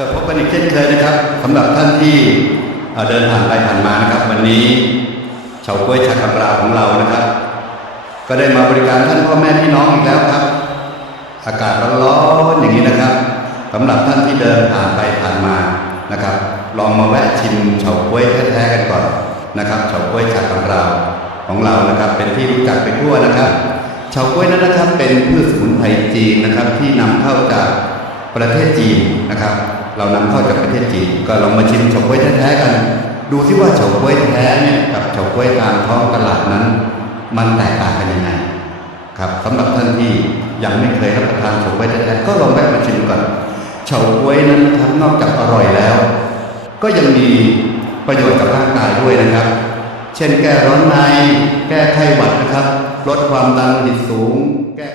ก็พบกันอีกเช่นเคยนะครับสำหรับท่านที่เดินผ่านไปผ่านมานะครับ วันนี้เฉาก้วยชากำราของเรานะครับ ก็ได้มาบริการท่านพ่อแม่พี่น้องอีกแล้วครับ อากาศร้อนๆอย่างนี้นะครับสำหรับท่านที่เดินผ่านไปผ่านมานะครับ ลองมาแวะชิมเฉาก้วยแท้ๆกันก่อนนะครับเฉาก้วยชากำราของเรานะครับ เป็นที่รู้จักไปทั่วนะครับเฉาก้วยนั้นนะครับเป็นพืชสมุนไพรจีนนะครับที่นำเข้าจากประเทศจีนนะครับ เรานำเข้าจากประเทศจีนก็ลองมาชิมเฉาก้วยแท้ๆกัน ดูซิว่าเฉาก้วยแท้เนี่ยกับเฉาก้วยตามท้องตลาดนั้น มันแตกต่างกันยังไงครับสำหรับท่านที่ยังไม่เคยรับประทานเฉาก๊วยแท้ๆก็ลองแวะมาชิมก่อนเฉาก๊วยนั้นครับนอกจากอร่อยแล้ว ก็ยังมีประโยชน์กับร่างกายด้วยนะครับ เช่นแก้ร้อนใน แก้ไข้หวัดนะครับ ลดความดันหิตสูง แก้